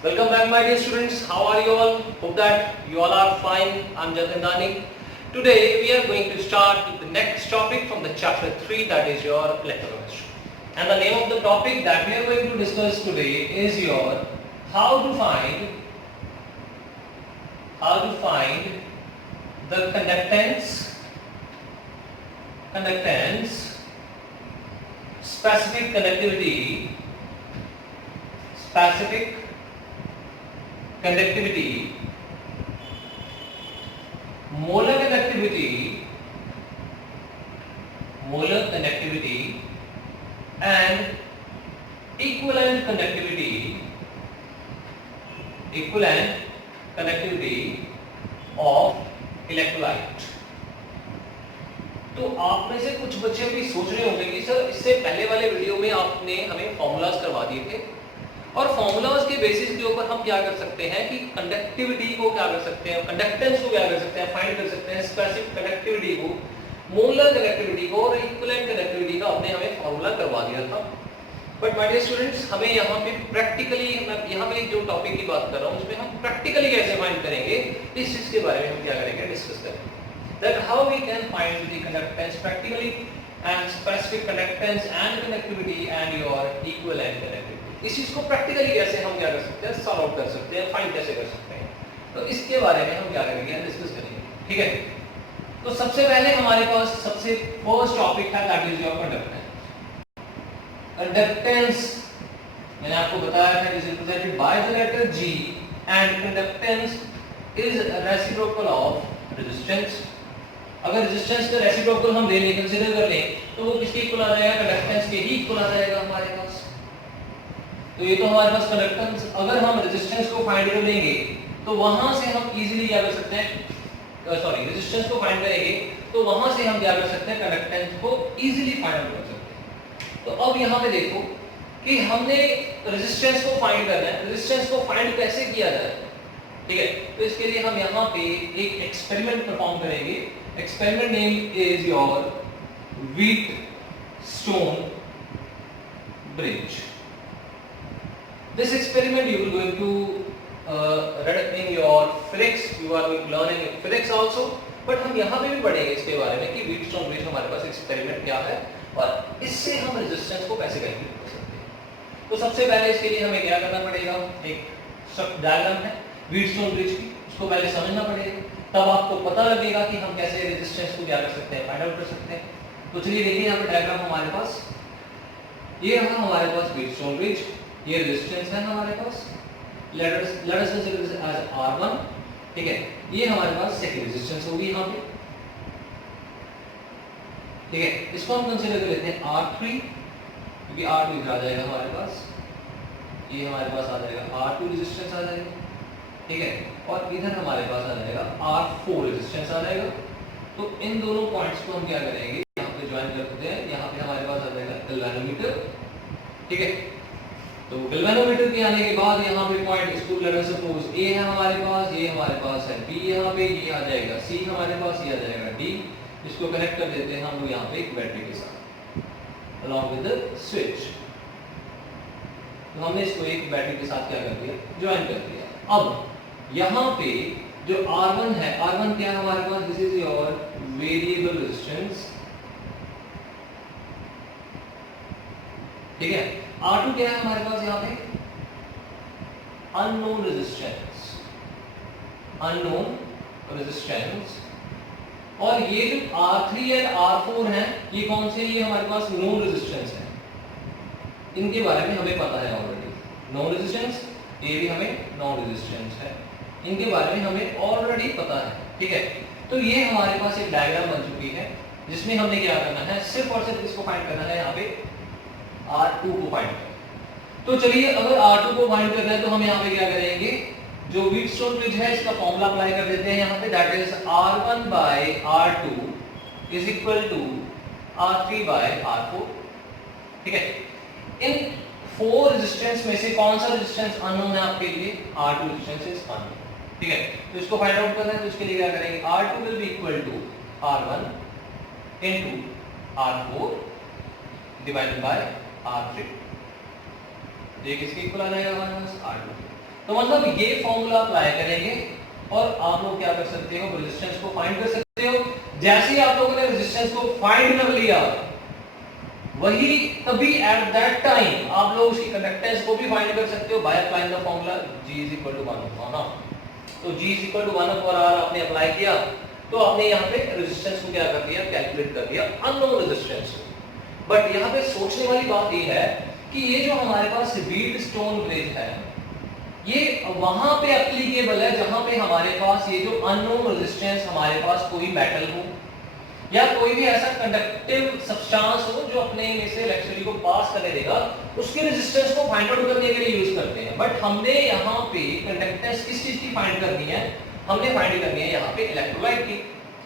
Welcome back my dear students. How are you all? Hope that you all are fine. I'm Jatin Dani. Today we are going to start with the next topic from the chapter 3, that is your electrochemistry. And the name of the topic that we are going to discuss today is your how to find the conductance, specific conductivity, molar conductivity and equivalent conductivity of electrolyte. तो आप में से कुछ बच्चे भी सोच रहे होंगे कि सर इससे पहले वाले वीडियो में आपने हमें फॉर्मूलाज करवा दिए थे और फॉर्मूलाज के बेसिस के ऊपर हम क्या कर सकते हैं कि कंडक्टिविटी को क्या कर सकते हैं, कंडक्टेंस को क्या कर सकते हैं, फाइंड कर सकते हैं, स्पेसिफिक कंडक्टिविटी को, मोलर कंडक्टिविटी को और इक्विवेलेंट कंडक्टिविटी का आपने हमें फॉर्मूला करवा दिया था. बट माय डियर स्टूडेंट्स, हमें यहाँ पे प्रैक्टिकली, मैं यहाँ पे जो टॉपिक की बात कर रहा हूँ उसमें हम प्रैक्टिकली कैसे फाइंड करेंगे, इस चीज के बारे में हम क्या करेंगे, डिस्कस करेंगे. That how we can find the conductance practically and specific conductance and conductivity and your equivalent conductivity. इस चीज को प्रैक्टिकली कैसे हम क्या कर सकते हैं, सॉल्व आउट कर सकते हैं, फाइंड कैसे कर सकते हैं, तो इसके बारे में हम क्या करेंगे, डिस्कस करेंगे. ठीक है. तो सबसे पहले हमारे पास सबसे फर्स्ट टॉपिक है that is your conductance. Conductance मैंने आपको बताया था, is represented by the letter G and conductance is reciprocal of resistance. अगर रेजिस्टेंस का रेसिप्रोकल हम ले लें, कंसीडर कर लें, तो वो किसके इक्वल आ जाएगा, कंडक्टेंस के ही इक्वल आ जाएगा हमारे पास. तो ये तो हमारे पास कंडक्टेंस, अगर हम रेजिस्टेंस को फाइंड कर लेंगे तो वहां से हम इजीली क्या कर सकते हैं, रेजिस्टेंस को फाइंड करेंगे तो वहां से हम क्या कर सकते हैं, कंडक्टेंस को इजीली फाइंड आउट कर सकते हैं. तो अब यहाँ पे देखो कि हमने रेजिस्टेंस को फाइंड करना है. रेजिस्टेंस को फाइंड कैसे किया जाए, ठीक है. तो इसके लिए हम यहाँ पे एक एक्सपेरिमेंट परफॉर्म करेंगे. Experiment name is your Wheatstone bridge. This experiment you will going to read in your physics, you are going to learn in physics also, but हम यहाँ पे भी पढ़ेंगे इसके बारे में कि Wheatstone bridge हमारे पास एक्सपेरिमेंट क्या है और इससे हम रेजिस्टेंस को कैसे कैलकुलेट कर सकते हैं. तो सबसे पहले इसके लिए हमें क्या करना पड़ेगा, एक डायग्राम है Wheatstone bridge की, उसको पहले समझना पड़ेगा, तब आपको पता लगेगा कि हम कैसे रेजिस्टेंस को क्या कर सकते हैं, फाइंड आउट कर सकते हैं. तो चलिए देखिए यहाँ पे डायग्राम हमारे पास, ये है हमारे पास Wheatstone bridge, ये रेजिस्टेंस है हमारे पास, let us consider this as R1. ठीक है. ये हमारे पास सेकंड रेजिस्टेंस होगी यहाँ पे. ठीक है. इसको हम कंसीडर कर लेते हैं R3, क्योंकि R2 इधर आ जाएगा हमारे पास, ये हमारे पास आ जाएगा R2 रेजिस्टेंस आ जाएगा. ठीक है. और इधर हमारे पास आ जाएगा R4 रेजिस्टेंस आ जाएगा. तो इन दोनों पॉइंट्स को हम क्या करेंगे, यहाँ पे ज्वाइन कर देते हैं. यहाँ पे हमारे पास आ जाएगा गैल्वेनोमीटर. ठीक है. तो गैल्वेनोमीटर के आने के बाद यहाँ पे पॉइंट, इसको लेट अस सपोज A है हमारे पास, ये हमारे पास है B यहाँ पे, ये आ जाएगा C हमारे पास, ये आ जाएगा D. इसको कनेक्ट कर देते हैं हम लोग यहाँ पे एक बैटरी के साथ अलॉन्ग विद द स्विच. तो हमने इसको एक बैटरी के साथ क्या कर दिया, ज्वाइन कर दिया. अब यहाँ पे जो R1 है, R1 क्या है हमारे पास, this is your variable resistance. ठीक है. R2 क्या है हमारे पास यहाँ पे, अननोन रेजिस्टेंस, और ये जो R3 और R4 हैं, ये कौन से, ये हमारे पास नोन रेजिस्टेंस है. इनके बारे में हमें पता है ऑलरेडी, नॉन रेजिस्टेंस, ये भी हमें नॉन रेजिस्टेंस है, इनके बारे में हमें ऑलरेडी पता है. ठीक है. तो ये हमारे पास एक डायग्राम बन चुकी है जिसमें हमने क्या करना है, सिर्फ और सिर्फ इसको फाइंड करना है, यहाँ पे R2 को फाइंड करना. तो चलिए, अगर R2 को फाइंड करना है तो हम यहाँ पे क्या करेंगे, जो Wheatstone bridge है इसका फॉर्मूला अप्लाई कर देते हैं यहाँ पे, that is R1 by R2 is equal to R3 by R4. ठीक है. इन 4 रेजिस्टेंस में से कौन सा रेजिस्टेंस अननोन है आपके लिए, R2 रेजिस्टेंस इज अननोन. ठीक है. तो इसको फाइंड आउट करना है, तो इसके लिए क्या करेंगे, R2 will be equal to R1 into R4 divided by R3. ये किसके इक्वल आ जाएगा हमारे पास, R2. तो मतलब ये फॉर्मूला अप्लाई करेंगे और आप लोग क्या कर सकते हो, रेजिस्टेंस को फाइंड कर सकते हो। जैसे ही आप लोगों ने रेजिस्टेंस को फाइंड कर लिया, वही तभी एट दैट टाइम आप लोग उसकी कंडक्टेंस को भी फाइंड कर सकते हो bye applying the formula G = 1 ना। तो G = 1 और R आपने अप्लाई किया, तो आपने यहाँ पे रेजिस्टेंस को क्या कर दिया, कैलकुलेट कर दिया, अननोन रेजिस्टेंस। बट यहाँ पे सोचने वाली बात ये है कि ये जो हमारे पास व्हीटस्टोन ब्रिज है, ये वहां पे एप्लीकेबल है जहां पे हमारे पास ये जो अननोन रेजिस्टेंस, हमारे पास कोई मेटल हो या कोई भी ऐसा कंडक्टिव सब्सटेंस हो जो अपने में से इलेक्ट्रिसिटी को पास करने देगा, उसके रेजिस्टेंस को फाइंड आउट करने के लिए यूज करते हैं। बट हमने यहाँ पे कंडक्टेंस किस चीज की फाइंड करनी है, हमने फाइंड करनी है यहाँ पे इलेक्ट्रोलाइट की।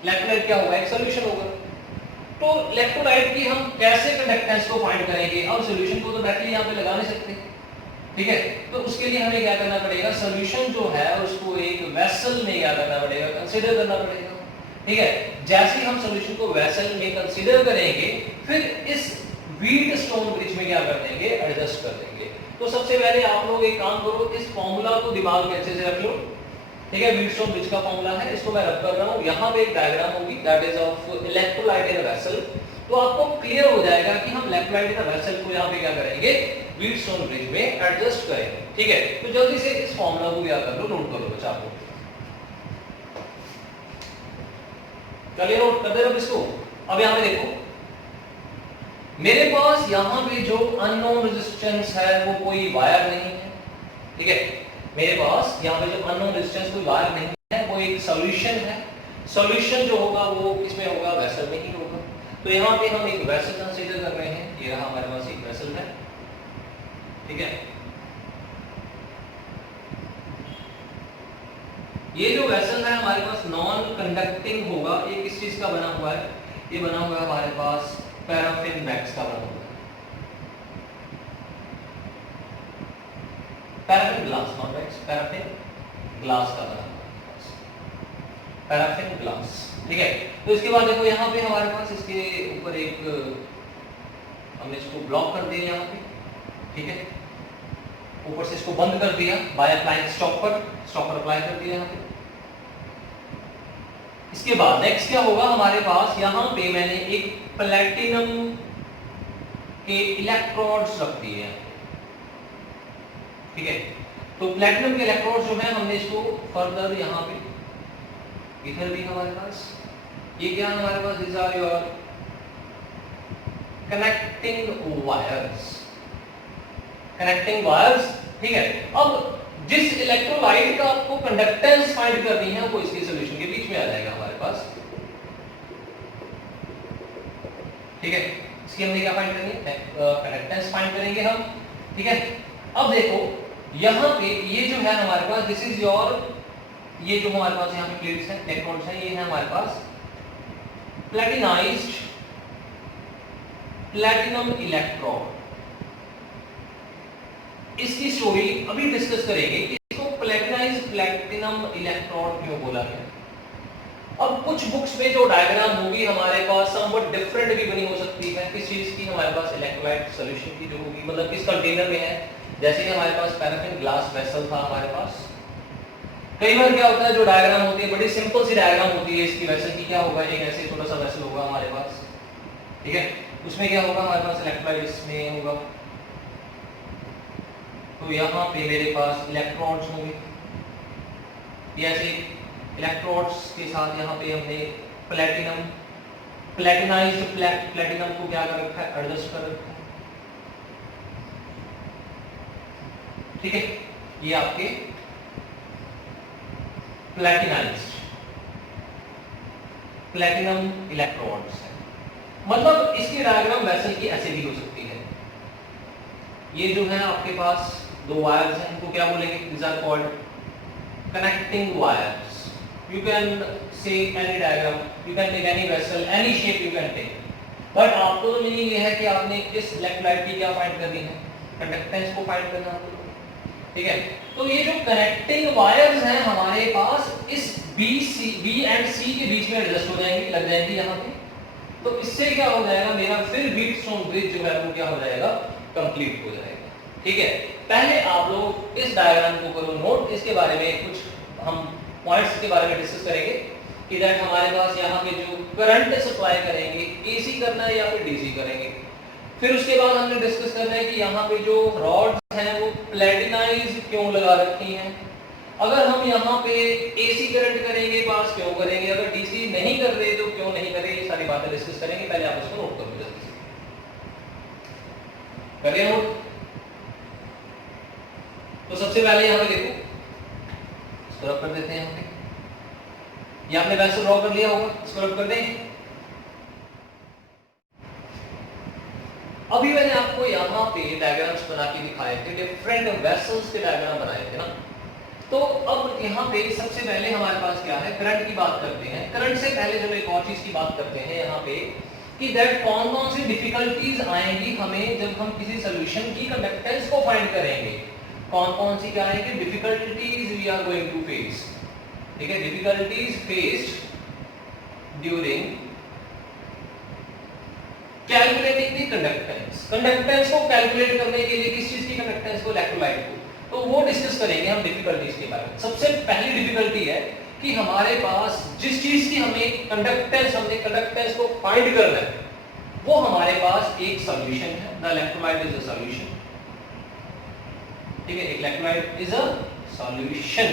इलेक्ट्रोलाइट क्या होगा, एक सॉल्यूशन होगा। तो इलेक्ट्रोलाइट की हम कैसे कंडक्टेंस को फाइंड करेंगे, अब सॉल्यूशन को तो डायरेक्टली यहाँ पे लगा नहीं सकते, ठीक है। तो उसके लिए हमें क्या करना पड़ेगा, सॉल्यूशन जो है उसको एक वेसल में क्या करना पड़ेगा, कंसीडर करना पड़ेगा, ठीक है। जैसे ही हम सॉल्यूशन को वेसल में कंसीडर करेंगे, फिर इस व्हीटस्टोन ब्रिज में क्या कर देंगे, एडजस्ट कर देंगे। तो सबसे पहले आप लोग एक काम करो, इस फॉर्मूला को दिमाग में अच्छे से रख लो, ठीक है। व्हीटस्टोन ब्रिज का फॉर्मूला है, इसको मैं रख कर रहा हूं। यहाँ पे एक डायग्राम होगी, that is of electrolyte in a vessel. तो आपको क्लियर हो जाएगा कि हम इलेक्ट्रोलाइट इन अ वेसल को यहाँ पे क्या करेंगे, व्हीटस्टोन ब्रिज में एडजस्ट करेंगे, ठीक है। तो जल्दी से इस फॉर्मूला को क्या कर लो, नोट कर लो बच्चा को। चलिए नोट कर दे रहा इसको। अब यहाँ पे देखो, मेरे पास यहाँ पे जो अननोन रेजिस्टेंस है वो कोई वायर नहीं है, ठीक है। मेरे पास यहाँ पे जो अननोन रेजिस्टेंस कोई वायर नहीं है, वो एक सॉल्यूशन है। सॉल्यूशन जो होगा वो किसमें होगा, वेसल में ही होगा। तो यहाँ पे हम एक वेसल कंसीडर कर रहे हैं, ये रहा हमारे पास एक वेसल है, ठीक है। ये जो वेसल है हमारे पास नॉन कंडक्टिंग होगा। ये किस चीज का बना हुआ है, ये बना हुआ है हमारे पास पैराफिन वैक्स का बना हुआ है, paraffin glass, not wax, paraffin glass का बना हुआ है, पैराफिन ग्लास, ठीक है। तो इसके बाद देखो यहाँ पे हमारे पास इसके ऊपर एक, हमने इसको ब्लॉक कर दिया यहाँ पे, ठीक है। ऊपर से इसको बंद कर दिया बाय अप्लाइंग स्टॉपर अप्लाई कर दिया यहाँ पे। इसके बाद नेक्स्ट क्या होगा हमारे पास, यहाँ पे मैंने एक प्लैटिनम के इलेक्ट्रोड्स रख दिए हैं, ठीक है। तो प्लैटिनम के इलेक्ट्रोड्स जो है हमने इसको फर्दर यहाँ पे इधर भी हमारे पास, ये क्या हमारे पास, this are your connecting wires, ठीक है। अब जिस इलेक्ट्रोलाइट का आपको कंडक्टेंस फाइंड करनी है वो इसके सॉल्यूशन के बीच में आ जाएगा हमारे पास, ठीक है। इसकी हमने क्या फाइंड करनी है, कंडक्टेंस फाइंड करेंगे हम, ठीक है। अब देखो यहाँ पे ये जो है हमारे पास, दिस इज योर, ये जो हमारे पास यहाँ पे प्लेट्स हैं, इलेक्ट्रोड्स हैं, ये है हमारे पास प्लैटिनाइज्ड प्लैटिनम इलेक्ट्रोड। इसकी स्टोरी अभी डिस्कस करेंगे कि इसको प्लैटिनाइज्ड प्लैटिनम इलेक्ट्रोड क्यों बोला गया। अब कुछ बुक्स में जो डायग्राम होगी हमारे पास समवट डिफरेंट भी बनी हो सकती है, किस चीज की, हमारे पास इलेक्ट्रोलाइट सॉल्यूशन की जो होगी, मतलब किस कंटेनर में है। जैसे कि हमारे पास पैराफिन ग्लास वेसल था हमारे पास, कई बार क्या होता है जो डायग्राम होती है बड़ी सिंपल सी डायग्राम होती है इसकी, वेसल की क्या होगा, एक ऐसे छोटा सा वेसल होगा हमारे पास, ठीक है। उसमें क्या होगा हमारे पास, इलेक्ट्रोलाइट इसमें होगा, तो यहाँ पे मेरे पास इलेक्ट्रोड्स होंगे, ऐसे इलेक्ट्रोड्स के साथ यहाँ पे हमने प्लैटिनाइज्ड प्लैटिनम को क्या कर रखा है, एडजस्ट कर रखा है, ठीक है। ये आपके प्लैटिनम इलेक्ट्रोड्स है। मतलब इसकी डायग्राम वैसे की ऐसे भी हो सकती है। ये जो है आपके पास दो वायर्स हैं, इनको क्या बोलेंगे, these are called connecting wires. You can say any diagram, you can take any vessel, any shape you can take. But आपको तो मीनिंग ये है कि आपने इस इलेक्ट्रोलाइट की क्या फाइंड करनी है, कंडक्टेंस को फाइंड करना है, ठीक है। तो ये जो कनेक्टिंग वायर्स हैं हमारे पास इस बी एंड सी के बीच में एडजस्ट हो जाएंगी, लग जाएंगी यहाँ पे। तो इससे क्या हो जाएगा, मेरा फिर व्हीटस्टोन ब्रिज जो है वो क्या हो जाएगा, कंप्लीट हो जाएगा, ठीक है। पहले आप लोग इस डायग्राम को करो नोट, इसके बारे में कुछ हम पॉइंट्स के बारे में डिस्कस करेंगे कि दैट हमारे पास यहाँ पे जो करंट सप्लाई करेंगे एसी करना है या फिर डीसी करेंगे। फिर उसके बाद हमने डिस्कस करना है कि यहाँ पे जो रॉड्स हैं वो प्लेटिनाइज क्यों लगा रखी हैं, अगर हम यहाँ पे एसी करंट करेंगे पास क्यों करेंगे, अगर डीसी नहीं कर रहे तो क्यों नहीं कर रहे, ये सारी बातें डिस्कस करेंगे। पहले आप इसको नोट कर लो, करिए नोट। तो सबसे पहले यहाँ पे देखो, इसको रब कर देते हैं यहाँ पे, ये आपने वैसे ड्रॉ कर लिया होगा, इसको रब कर दें। अभी मैंने आपको यहाँ पे डायग्राम्स बना के दिखाए थे, डिफरेंट वेसल्स के डायग्राम बनाए थे ना। तो अब यहाँ पे सबसे पहले हमारे पास क्या है, करंट की बात करते हैं। करंट से पहले चलो एक और चीज की बात करते हैं यहाँ पे कि दैट कौन कौन सी डिफिकल्टीज आएंगी हमें जब हम किसी सोल्यूशन की कंडक्टेंस को फाइंड करेंगे। कौन कौन सी क्या आएंगी difficulties we are going to face, ठीक है, difficulties faced during calculating the conductance. Conductance को कैलकुलेट करने के लिए किस चीज की कंडक्टेंस को, इलेक्ट्रोलाइट को, तो वो डिस्कस करेंगे हम डिफिकल्टीज के बारे में। सबसे पहली डिफिकल्टी है कि हमारे पास जिस चीज की हमें कंडक्टेंस, हमने कंडक्टेंस को फाइंड करना है, वो हमारे पास एक सॉल्यूशन है, the electrolyte is a solution, ठीक है, electrolyte is a solution.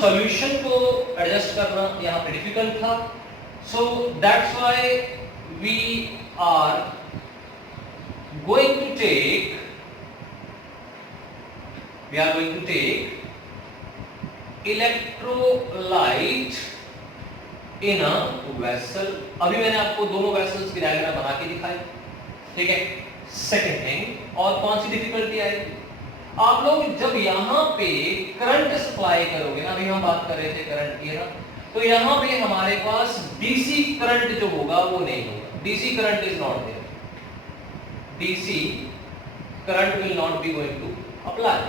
Solution को एडजस्ट करना यहाँ पे डिफिकल्ट था, so that's why we are going to take electrolyte in a vessel। अभी मैंने आपको दोनों वेसल्स की डायग्राम बना के दिखाई, ठीक है। सेकंड थिंग, और कौन सी डिफिकल्टी आएगी, आप लोग जब यहाँ पे करंट सप्लाई करोगे ना, अभी हम बात कर रहे थे करंट की ना, तो यहाँ पे हमारे पास डीसी करंट जो होगा वो नहीं होगा, DC current is not there, DC current will not be going to apply,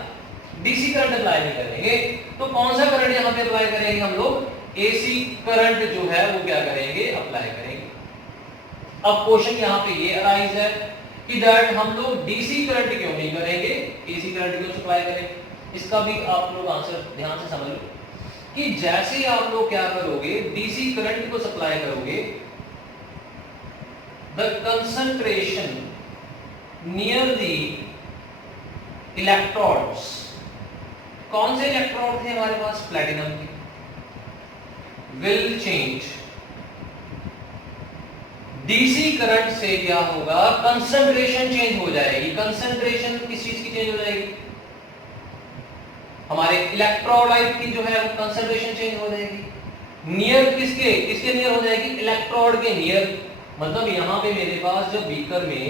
DC current apply नहीं करेंगे। तो कौन सा करंट यहाँ पे अप्लाई करेंगे हम लोग, एसी करंट जो है वो क्या करेंगे, अप्लाई करेंगे। अब क्वेश्चन यहाँ पे ये अराइज है कि दैट हम लोग डीसी करंट क्यों नहीं करेंगे, एसी करंट क्यों सप्लाई करेंगे। इसका भी आप लोग आंसर ध्यान से समझ लो कि जैसे ही आप लोग क्या करोगे, डीसी करंट को सप्लाई करोगे, the concentration near the electrodes, कौन से इलेक्ट्रोड थे हमारे पास, प्लैटिनम के, विल चेंज। डीसी करंट से क्या होगा, कंसंट्रेशन चेंज हो जाएगी। कंसंट्रेशन किस चीज की चेंज हो जाएगी, हमारे इलेक्ट्रोलाइट की जो है वो कंसंट्रेशन चेंज हो जाएगी। नियर किसके, किसके नियर हो जाएगी, इलेक्ट्रोड के नियर। मतलब यहां पे मेरे पास जो बीकर में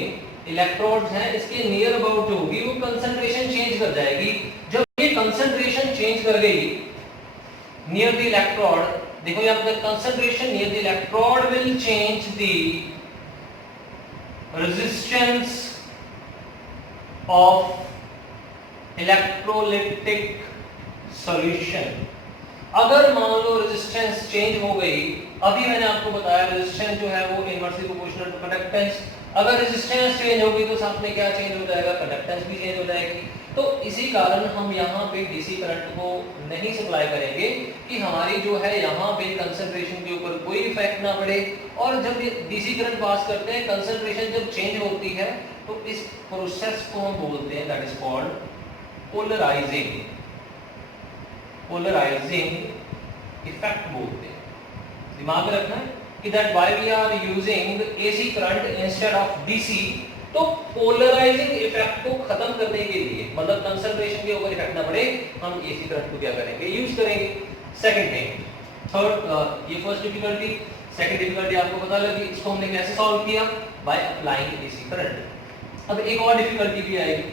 इलेक्ट्रोड्स हैं, इसके नियर अबाउट जो होगी वो कंसंट्रेशन चेंज कर जाएगी। जब ये कंसंट्रेशन चेंज कर गई नियर द इलेक्ट्रोड, देखो यहां पर concentration near the electrode will change the resistance of electrolytic solution. अगर मान लो रेजिस्टेंस चेंज हो गई, अभी मैंने आपको बताया रेजिस्टेंस जो है वो इनवर्सली प्रोपोर्शनल टू कंडक्टेंस। अगर रेजिस्टेंस चेंज होगी तो साथ में क्या चेंज हो जाएगा, कंडक्टेंस भी चेंज हो जाएगी। तो इसी कारण हम यहाँ पे डीसी करंट को नहीं सप्लाई करेंगे कि हमारी जो है यहाँ पे कंसंट्रेशन के ऊपर कोई इफेक्ट ना पड़े। और जब डीसी करंट पास करते हैं, कंसंट्रेशन जब चेंज होती है तो इस प्रोसेस को हम बोलते हैं, that is called polarising, polarising effect बोलते हैं। दिमाग में रखना है कि that why we are using AC current instead of DC. तो पोलराइजिंग इफेक्ट को खत्म करने के लिए, मतलब कंसंट्रेशन के ऊपर इफेक्ट ना पड़े, हम एसी करंट को क्या करेंगे, यूज करेंगे। सेकंड थिंग, थर्ड, ये फर्स्ट डिफिकल्टी। सेकंड डिफिकल्टी आपको पता लगी, इसको हमने कैसे सॉल्व किया, बाय अप्लाइंग एसी करंट। अब एक और डिफिकल्टी भी आएगी,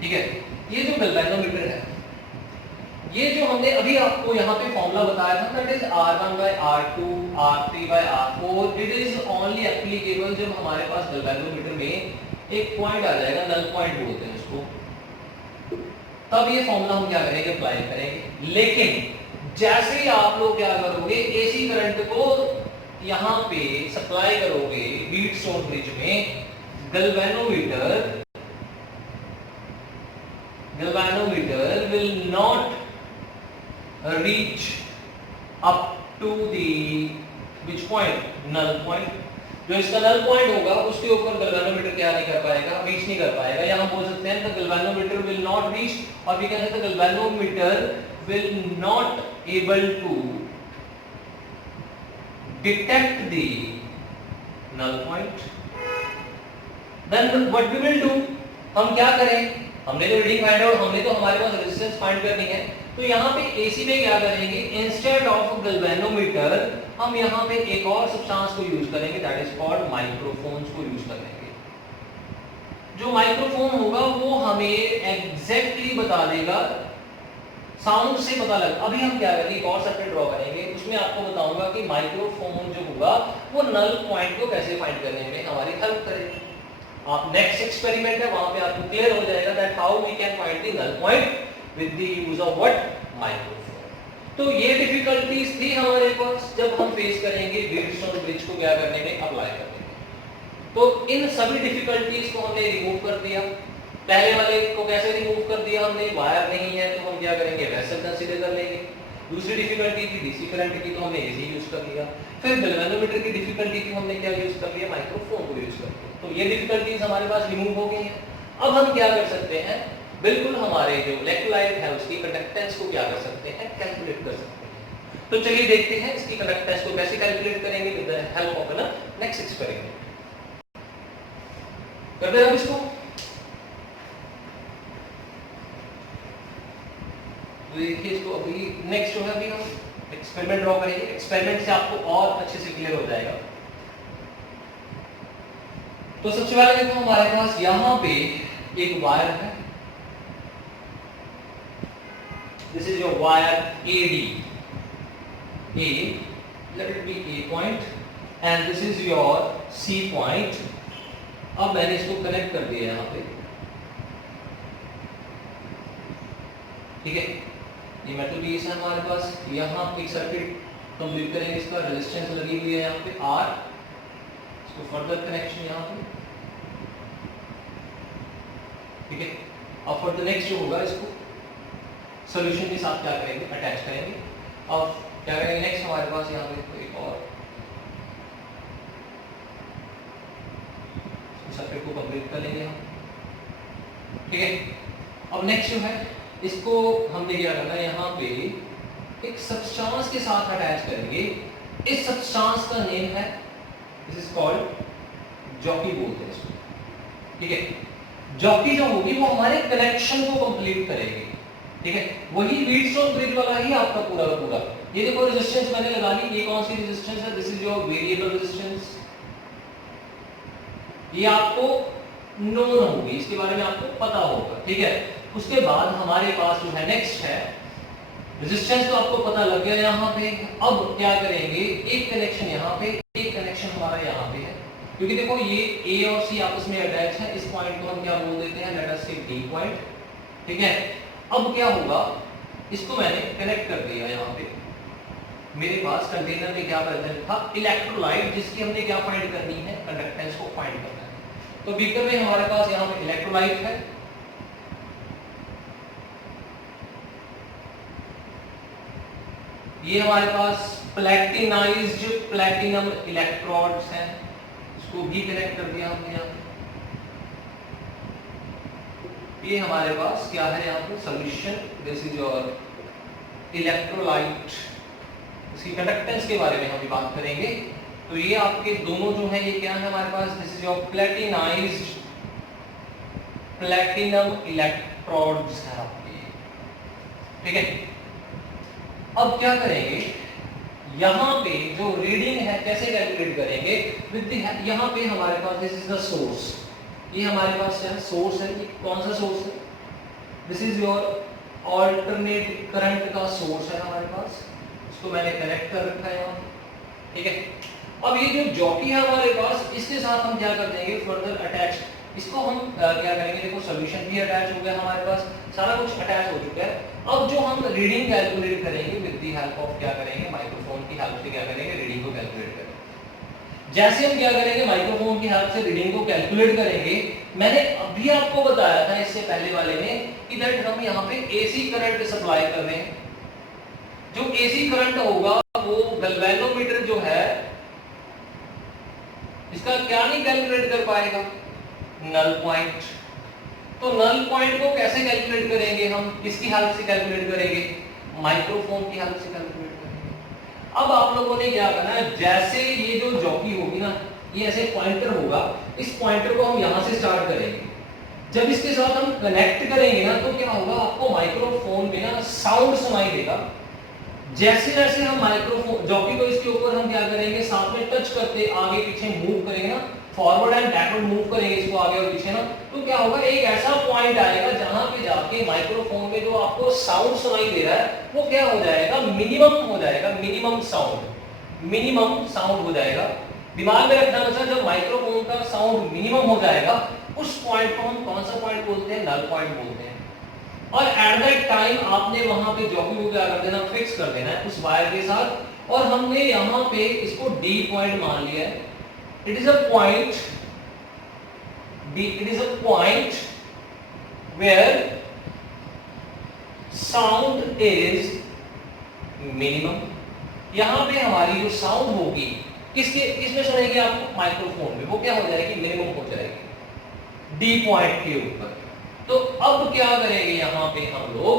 ठीक है। ये जो गैल्वेनोमीटर है, ये जो हमने अभी आपको यहाँ पे फॉर्मूला बताया था, that is R1 by R2 R3 by R4। It is only applicable जब हमारे पास गैल्वेनोमीटर में एक पॉइंट आ जाएगा, नल पॉइंट बोलते हैं उसको, तब ये फॉर्मूला हम क्या करेंगे, अप्लाई करेंगे। लेकिन जैसे ही आप लोग क्या करोगे, एसी करंट को यहाँ पे सप्लाई करोगे व्हीटस्टोन ब्रिज में, galvanometer galvanometer will not reach up to the which point, null point. जो इसका नल पॉइंट होगा उसके ऊपर गैल्वेनोमीटर क्या नहीं कर पाएगा, रीच नहीं कर पाएगा। या हम बोल सकते हैं the galvanometer will not reach, और भी कह सकते हैं galvanometer will not able to detect the null point. Then what we will do, हम क्या करें, हमने तो रीडिंग फाइंड आउट, हमने तो हमारे पास रेजिस्टेंस फाइंड करनी है, तो यहाँ पे एसी में क्या करेंगे, इंस्टेड ऑफ गैल्वेनोमीटर हम यहाँ पे एक और सब्सटेंस को यूज करेंगे, दैट इज कॉल्ड माइक्रोफोन्स को यूज करेंगे। जो माइक्रोफोन होगा वो हमें एग्जैक्टली बता देगा, साउंड से पता लग। अभी हम क्या करेंगे, एक और सर्किट ड्रॉ करेंगे, उसमें आपको बताऊंगा कि माइक्रोफोन जो होगा वो नल पॉइंट को कैसे फाइंड करने में हमारी हेल्प करेगा। आप नेक्स्ट एक्सपेरिमेंट है वहां पे आपको क्लियर हो जाएगा that how we can find the null point with the use of what, microphone. तो ये डिफिकल्टीज थी हमारे पास जब हम फेस करेंगे व्हीटस्टोन ब्रिज को क्या करने में, अप्लाई करने में। तो इन सभी डिफिकल्टीज को हमने रिमूव कर दिया। पहले वाले को कैसे रिमूव कर दिया हमने, वायर नहीं है तो हम क्या करेंगे, वेसल कंसीडर कर लेंगे। दूसरी डिफिकल्टी थी डीसी करंट की, तो हमने एसी यूज कर लिया। फिर गैल्वेनोमीटर की डिफिकल्टी थी, हमने क्या यूज कर लिया, माइक्रोफोन को यूज कर लिया। तो ये डिफिकल्टीज हमारे पास रिमूव हो गई हैं। अब हम क्या कर सकते हैं, बिल्कुल हमारे जो इलेक्ट्रोलाइट है उसकी कंडक्टेंस को क्या कर सकते हैं, कैलकुलेट कर सकते हैं। तो चलिए देखते हैं इसकी कंडक्टेंस को कैसे कैलकुलेट करेंगे with the help of the next experiment. करते हैं अब इसको। तो देखिए इसको अभी नेक्स्ट जो है अभी हम एक्सपेरिमेंट ड्रॉ करेंगे। एक्सपेरिमेंट से आपको और अच्छे से क्लियर हो जाएगा। तो सबसे पहले देखो हमारे पास यहाँ पे एक वायर है, this is your wire AD, A, let it be A point, and this is your C point। अब मैंने इसको कनेक्ट कर दिया यहाँ पे, ठीक है। ये मेटल पीस है हमारे पास, यहाँ एक सर्किट कंप्लीट करेंगे, इसका रेजिस्टेंस लगी हुई है यहाँ पे R, इसको फर्दर कनेक्शन यहाँ पे, ठीक है। अब फॉर द नेक्स्ट जो होगा इसको सॉल्यूशन के साथ क्या करेंगे, अटैच करेंगे। अब क्या करेंगे नेक्स्ट हमारे पास यहाँ पे एक और सर्किट को कंप्लीट कर लेंगे हम, ठीक है। अब नेक्स्ट जो है इसको हमने क्या करना है, यहाँ पे एक सब्सटेंस के साथ अटैच करेंगे। इस सब्सटेंस का नेम है, दिस इज कॉल्ड जॉकी बोलते हैं इसको, ठीक है। जॉकी जो होगी वो हमारे कनेक्शन को कंप्लीट करेगी, ठीक है। वही व्हीटस्टोन ब्रिज वाला ही आपका पूरा का पूरा। ये देखो रेजिस्टेंस मैंने लगा ली, ये कौन सी रेजिस्टेंस है, this is your variable resistance. ये आपको नोन होगी, इसके बारे में आपको पता होगा, ठीक है। उसके बाद हमारे पास जो है नेक्स्ट है रेजिस्टेंस, तो आपको पता लग गया यहाँ पे। अब क्या करेंगे, एक कनेक्शन यहाँ पे, एक कनेक्शन हमारा यहाँ पे है, क्योंकि देखो ये A और C आपस में अटैच है। इस पॉइंट को हम क्या बोल देते हैं, लेट अस से D पॉइंट, ठीक है। अब क्या होगा, इसको मैंने कनेक्ट कर दिया यहाँ पे। मेरे पास कंटेनर में क्या प्रेजेंट था, इलेक्ट्रोलाइट, जिसकी हमने क्या फाइंड करनी है, कंडक्टेंस को फाइंड करना है। तो बीकर में हमारे पास यहाँ पे इलेक्ट्रोलाइट है, ये हमारे पास प्लैटिनाइज्ड प्लैटिनम इलेक्ट्रोड्स हैं, इसको भी कनेक्ट कर दिया हमने यहाँ। ये हमारे पास क्या है यहाँ पे solution, this is your electrolyte. इसकी कंडक्टेंस के बारे में हम भी बात करेंगे। तो ये आपके दोनों जो है ये क्या है हमारे पास, this is your platinized platinum electrodes है आपके, ठीक है। अब क्या करेंगे, यहाँ पे जो रीडिंग है कैसे कैलकुलेट करेंगे, विद यहाँ पे हमारे पास दिस इज द सोर्स। ये हमारे पास क्या सोर्स है, ये कौन सा सोर्स है, this is your alternate current का सोर्स है हमारे पास। इसको मैंने कनेक्ट कर रखा है यहाँ, ठीक है। अब ये जो जॉकी है हमारे पास, इसके साथ हम क्या कर देंगे, फर्दर अटैच इसको हम क्या करेंगे, देखो सॉल्यूशन भी अटैच हो गया हमारे पास, सारा कुछ अटैच हो चुका है। अब जो हम रीडिंग कैलकुलेट करेंगे विद द हेल्प ऑफ क्या करेंगे, माइक्रोफोन की हेल्प से क्या करेंगे, रीडिंग को कैलकुलेट करेंगे। जैसे हम क्या करेंगे, माइक्रोफोन की हेल्प से रीडिंग को कैलकुलेट करेंगे, मैंने अभी आपको बताया था इससे पहले वाले में कि दैट हम यहाँ पे एसी करंट सप्लाई कर रहे हैं। जो एसी करंट होगा वो गैल्वेनोमीटर जो है इसका क्या नहीं कैलकुलेट कर पाएगा, नल पॉइंट। तो नल पॉइंट को कैसे कैलकुलेट करेंगे हम, किसकी हेल्प से कैलकुलेट करेंगे, माइक्रोफोन की हेल्प से कैलकुलेट करेंगे। अब आप लोगों ने क्या करना है, जैसे ये जो जॉकी होगी ना, ये ऐसे पॉइंटर होगा, इस पॉइंटर को हम यहां से स्टार्ट करेंगे। जब इसके साथ हम कनेक्ट करेंगे ना तो क्या होगा, आपको माइक्रोफोन में ना साउंड सुनाई देगा। जैसे जैसे हम माइक्रोफोन जॉकी को इसके ऊपर हम क्या करेंगे, साथ में टच करते आगे पीछे मूव करेंगे ना, फॉरवर्ड एंड बैकवर्ड मूव करेंगे इसको आगे और पीछे ना, तो क्या होगा, एक ऐसा पॉइंट आएगा जहां पे जाके माइक्रोफोन में जो आपको साउंड सुनाई दे रहा है वो क्या हो जाएगा, मिनिमम हो जाएगा, मिनिमम साउंड हो जाएगा। दिमाग में रखना बच्चा, जब माइक्रोफोन का साउंड मिनिमम हो जाएगा उस पॉइंट को हम कौन सा पॉइंट बोलते हैं, नल पॉइंट बोलते हैं। और एट दैट टाइम आपने वहां पे जॉकी को क्या कर देना, फिक्स कर देना है उस वायर के साथ। और हमने यहां पे इसको डी पॉइंट मान लिया है। It is a point, it is a point where sound is minimum. यहां पे हमारी जो साउंड होगी किसमें सुनेंगे आपको, माइक्रोफोन में, वो क्या हो जाएगी, मिनिमम हो जाएगी डी पॉइंट के ऊपर। तो अब क्या करेंगे, यहां पे हम लोग,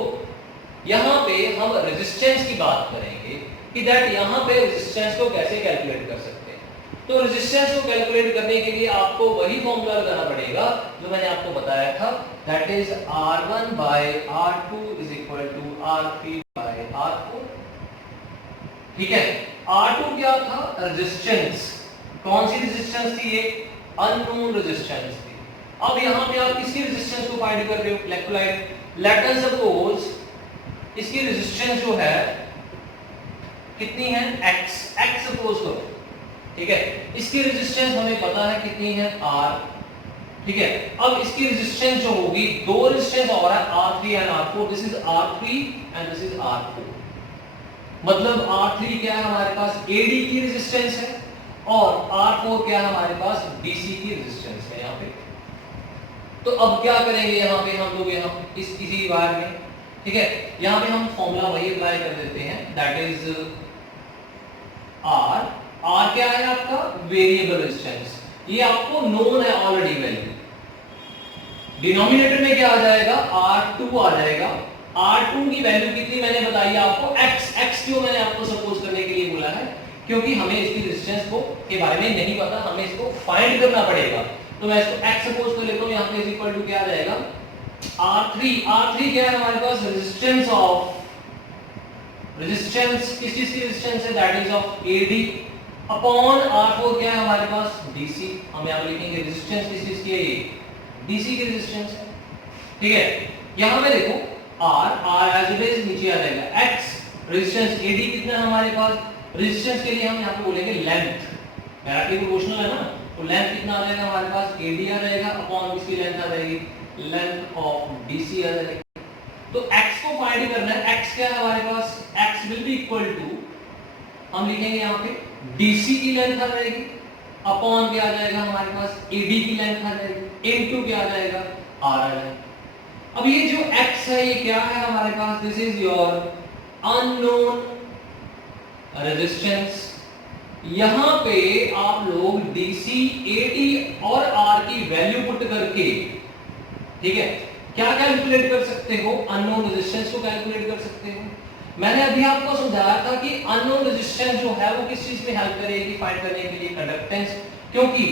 यहां पे हम रेजिस्टेंस की बात करेंगे कि दैट यहां पे रेजिस्टेंस को कैसे कैलकुलेट कर सकते हैं। तो रेजिस्टेंस को कैलकुलेट करने के लिए आपको वही फॉर्मूला लगाना पड़ेगा जो मैंने आपको बताया था, that is R1 by R2 is equal to R3 by R4। ठीक है, R2 क्या था, रेजिस्टेंस। कौन सी रेजिस्टेंस थी, ये अननोन रेजिस्टेंस थी। अब यहां पे आप किसकी रेजिस्टेंस को फाइंड कर रहे हो, इलेक्ट्रोलाइट। लेट अस सपोज इसकी रेजिस्टेंस जो है कितनी है, x सपोज करो, ठीक है। इसकी रेजिस्टेंस हमें पता है कितनी है, R, ठीक है। अब इसकी रेजिस्टेंस जो होगी, दो रेजिस्टेंस और है, R3 and R4। This is R3 and this is R4। मतलब R3 क्या है हमारे पास, AD की रेजिस्टेंस है, और R4 क्या है हमारे पास, DC की रेजिस्टेंस है यहाँ पे। तो अब क्या करेंगे, यहाँ पे हम लोग यहाँ इसी वायर में, ठीक है, यहाँ पे हम फॉर्मूला वही अप्लाई कर देते हैं, दैट इज R क्या है आपका, वेरिएबल रेजिस्टेंस। ये आपको नोन है ऑलरेडी वैल्यू। डिनोमिनेटर में क्या आ जाएगा, R2 आ जाएगा। R2 की वैल्यू कितनी मैंने बताई आपको, x क्यों मैंने आपको सपोज करने के लिए बोला है, क्योंकि हमें इसकी रेजिस्टेंस को के बारे में नहीं पता, हमें इसको फाइंड करना पड़ेगा। तो मैं इसको x सपोज कर लेता हूं, यहां पे इज इक्वल टू क्या आ जाएगा, R3 क्या है हमारे पास, रेजिस्टेंस ऑफ, रेजिस्टेंस किस चीज की रेजिस्टेंस है, that is of AD upon R4 क्या है हमारे पास, DC। हम यहां लिखेंगे रेजिस्टेंस किस चीज की है, ये DC की रेजिस्टेंस है, ठीक है। यहां पे देखो R एज इट इज नीचे आ जाएगा, X रेजिस्टेंस AD कितना है हमारे पास, रेजिस्टेंस के लिए हम यहां पे बोलेंगे लेंथ, पैरेलल प्रोपोर्शनल है ना, तो लेंथ कितना आ जाएगा हमारे पास, AD आ जाएगा, अपॉन किसकी लेंथ आ जाएगी, लेंथ ऑफ DC आ जाएगी। तो x को फाइंड करना है, x क्या है हमारे पास, x will be equal to, हम लिखेंगे यहाँ पे DC की लेंथ आ जाएगी, अपॉन क्या आ जाएगा हमारे पास, AD की लेंथ आ जाएगी, इनटू क्या आ जाएगा, R आ जाएगा। अब ये जो x है ये क्या है हमारे पास, this is your unknown resistance. यहां पे आप लोग DC, AD और R की वैल्यू पुट करके, ठीक है, क्या कैलकुलेट कर सकते हो, अननोन रेजिस्टेंस को कैलकुलेट कर सकते हो। मैंने अभी आपको समझाया था कि अननोन रेजिस्टेंस जो है वो किस चीज में हेल्प करेगी, फाइंड करने के लिए, कंडक्टेंस। क्योंकि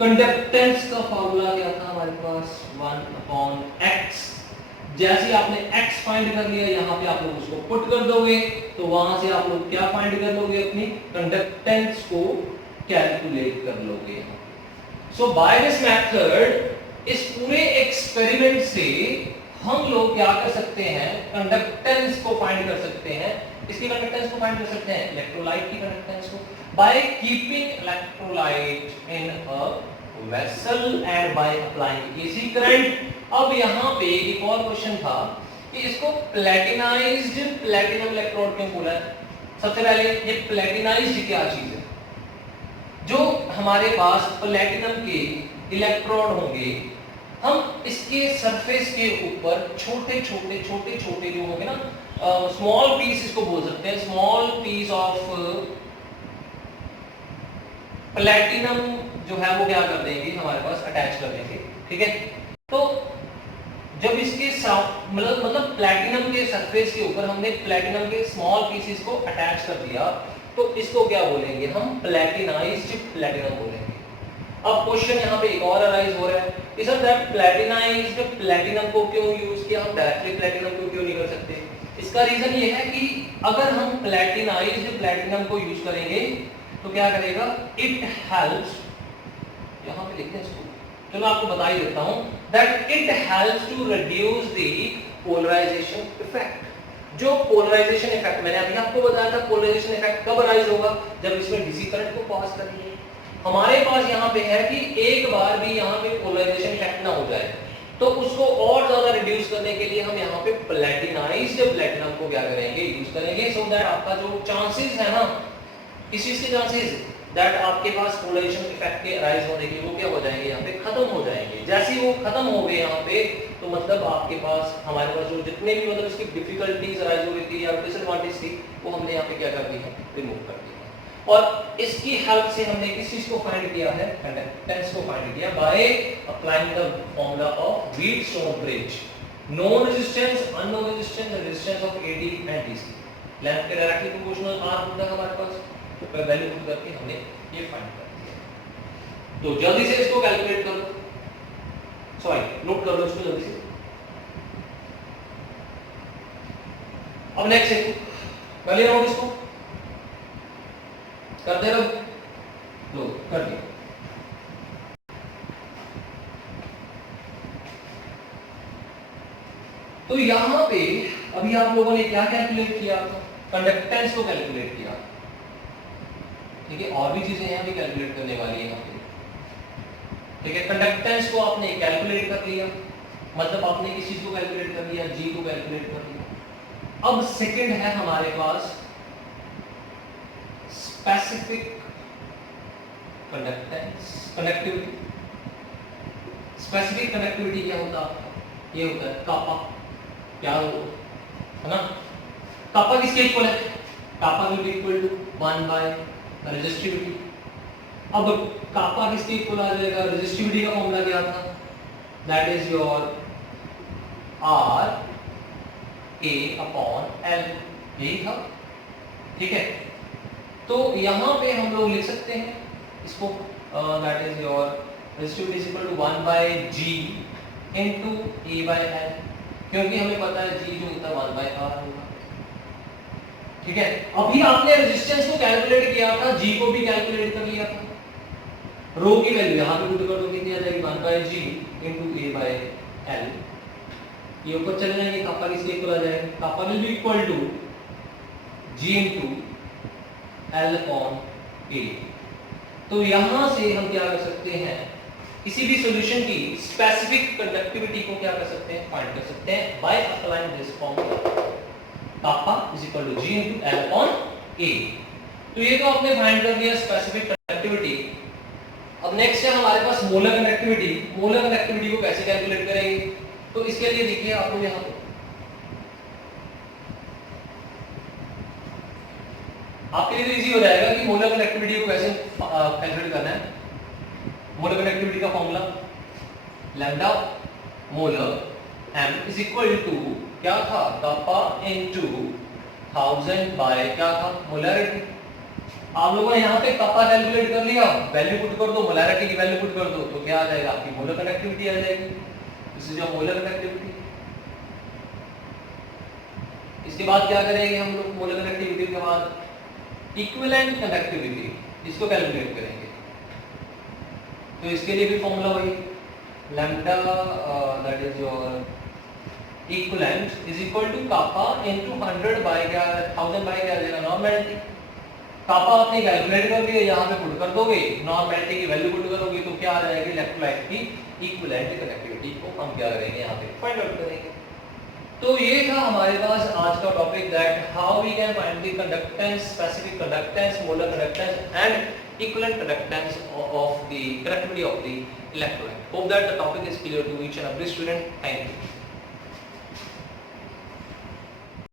कंडक्टेंस का फार्मूला क्या था हमारे पास, 1/x। जैसे आपने x फाइंड कर लिया, यहाँ पे आप लोग उसको पुट कर दोगे, तो वहां से आप लोग क्या फाइंड कर लोगे, अपनी कंडक्टेंस को कैलकुलेट कर लोगे। सो बाय दिस मेथड, इस पूरे एक्सपेरिमेंट से हम लोग क्या कर सकते हैं, कंडक्टेंस को फाइंड कर सकते हैं। इसकी कंडक्टेंस को फाइंड कर सकते हैं, इलेक्ट्रोलाइट की कंडक्टेंस को, by keeping electrolyte in a vessel and by applying AC current. अब यहाँ पे एक और क्वेश्चन था कि इसको प्लेटिनाइज्ड प्लेटिनम इलेक्ट्रोड क्यों बोला है। सबसे पहले ये प्लेटिनाइज्ड क्या चीज है, जो हमारे पास प्लेटिनम के इलेक्ट्रोड होंगे हम इसके सरफेस के ऊपर छोटे छोटे जो होंगे ना, स्मॉल पीस इसको बोल सकते हैं, स्मॉल पीस ऑफ प्लैटिनम जो है वो क्या कर देंगे हमारे पास अटैच कर देंगे, ठीक है। तो जब इसके साथ मतलब प्लैटिनम के सरफेस के ऊपर हमने प्लैटिनम के स्मॉल पीसेस को अटैच कर दिया, तो इसको क्या बोलेंगे हम, प्लैटिनाइज्ड प्लैटिनम बोलेंगे। अब क्वेश्चन यहाँ पे एक और अराइज हो रहा है, सर दैट प्लैटिनाइज्ड प्लैटिनम को क्यों यूज किया, हम डायरेक्टली प्लैटिनम को क्यों नहीं कर सकते? इसका रीजन ये है कि अगर हम प्लैटिनाइज्ड प्लैटिनम को यूज करेंगे तो क्या करेगा, इट हेल्प्स, यहाँ पे लिखते हैं इसको, चलो आपको बता ही देता हूं, that it helps to reduce the polarisation effect. जो पोलराइजेशन इफेक्ट मैंने अभी आपको बताया था, पोलराइजेशन इफेक्ट कब अराइज होगा, जब इसमें डीसी करंट को पास करेंगे। हमारे पास यहाँ पे है कि एक बार भी यहाँ पे पोलराइजेशन इफेक्ट ना हो जाए, तो उसको और ज्यादा रिड्यूस करने के लिए हम यहाँ पे प्लैटिनाइज्ड प्लैटिनम को क्या करेंगे, यूज करेंगे, सो दैट आपका जो चांसेस है ना, किस चीज के चांसेस, दैट आपके पास पोलराइजेशन इफेक्ट के अराइज होने के वो क्या हो जाएंगे, यहाँ पे खत्म हो जाएंगे। जैसे ही वो खत्म हो गए यहाँ पे, तो मतलब आपके पास, हमारे पास जो जितने भी मतलब इसकी डिफिकल्टीज अराइज हो रही थी या डिसएडवांटेज थी, वो हमने यहाँ पे क्या कर दी है, रिमूव कर दी है। और इसकी हेल्प से हमने किस चीज को फाइंड किया है, कंडक्टेंस को फाइंड किया by applying the formula of Wheatstone bridge, known resistance, unknown resistance, resistance of AD and DC, length के डायरेक्टली प्रोपोर्शनल आर होता है हमारे पास, तो वैल्यू पुट करके हमने ये फाइंड कर दिया। तो जल्दी से इसको कैलकुलेट कर लो, सॉरी नोट कर लो इसको जल्दी से। अब नेक्स्ट है, कर लिया नोट, इसको कर दे रहो, लो कर दिया। तो यहां पे अभी आप लोगों ने क्या कैलकुलेट किया था, कंडक्टेंस को कैलकुलेट किया, ठीक है। और भी चीजें यहाँ पे कैलकुलेट करने वाली है यहाँ पे, ठीक है। कंडक्टेंस को आपने कैलकुलेट कर लिया, मतलब आपने किस चीज को कैलकुलेट कर लिया, जी को कैलकुलेट कर लिया। अब सेकंड है हमारे पास specific conductance, conductivity. Specific conductivity क्या होता है, ये होता है कापा, क्या है ना, कापा किसके इक्वल है, kappa will be equal to 1 by resistivity. अब कापा किसके इक्वल आ जाएगा, रेजिस्टिविटी का फॉर्मूला क्या था, that is your R A upon L, यही था, ठीक है। तो यहां पे हम लोग लिख सकते हैं इसको, that is your resistivity is equal to 1 by G into A by L, क्योंकि हमें पता है G जो होता है 1 बाय R होगा, ठीक है। अभी आपने रेजिस्टेंस को कैलकुलेट किया था, जी को भी कैलकुलेट कर लिया था, रो की वैल्यू यहां पे पुट कर दो, कितनी आ जाएगी 1 by G into A by L, ये ऊपर चले जाएंगे, कापा किसके इक्वल आ जाएगा, kappa will be equal to G into L upon A। तो यहां से हम क्या कर सकते हैं, किसी भी सॉल्यूशन की स्पेसिफिक कंडक्टिविटी को क्या कर सकते हैं, फाइंड कर सकते हैं by applying this formula, kappa is equal to G into L upon A। तो ये तो आपने फाइंड कर लिया स्पेसिफिक कंडक्टिविटी। अब नेक्स्ट है हमारे पास मोलर कंडक्टिविटी। मोलर कंडक्टिविटी को कैसे कैलकुलेट करेंगे, तो इसके लिए देखिए आप लोग यहाँ पे आपके लिए तो इजी हो जाएगा कि मोलर कंडक्टिविटी को कैसे कैलकुलेट करना है। मोलर कंडक्टिविटी का formula lambda molar m is equal to क्या था, कापा इनटू 1000 बाय क्या था, मोलैरिटी। आप लोगों ने यहाँ पे कापा कैलकुलेट कर लिया, वैल्यू पुट कर दो, मोलैरिटी की वैल्यू पुट कर दो, तो क्या आ जाएगा, आपकी मोलर कंडक्टिविटी आ जाएगी। This is your molar conductivity. इसके बाद क्या करेंगे हम लोग, मोलर कंडक्टिविटी के बाद इक्विवेलेंट कंडक्टिविटी, इसको कैलकुलेट करेंगे। तो इसके लिए भी फॉर्मूला वही lambda that is your equivalent is equal to kappa into 100 by क्या 1000 बाय क्या आ जाएगा, नॉर्मलिटी। कापा आपने कैलकुलेट कर दिया, यहाँ पे पुट कर दोगे, नॉर्मलिटी की वैल्यू पुट करोगे, तो क्या आ जाएगी, इलेक्ट्रोलाइट की इक्विवेलेंट कंडक्टिविटी को हम क्या करेंगे, यहाँ पे फाइंड आउट करेंगे। तो ये था हमारे पास आज का topic, that how we can find the conductance, specific conductance, molar conductance and equivalent conductance of the conductivity of the electrolyte. Hope that the topic is clear to each and every student. Thank you.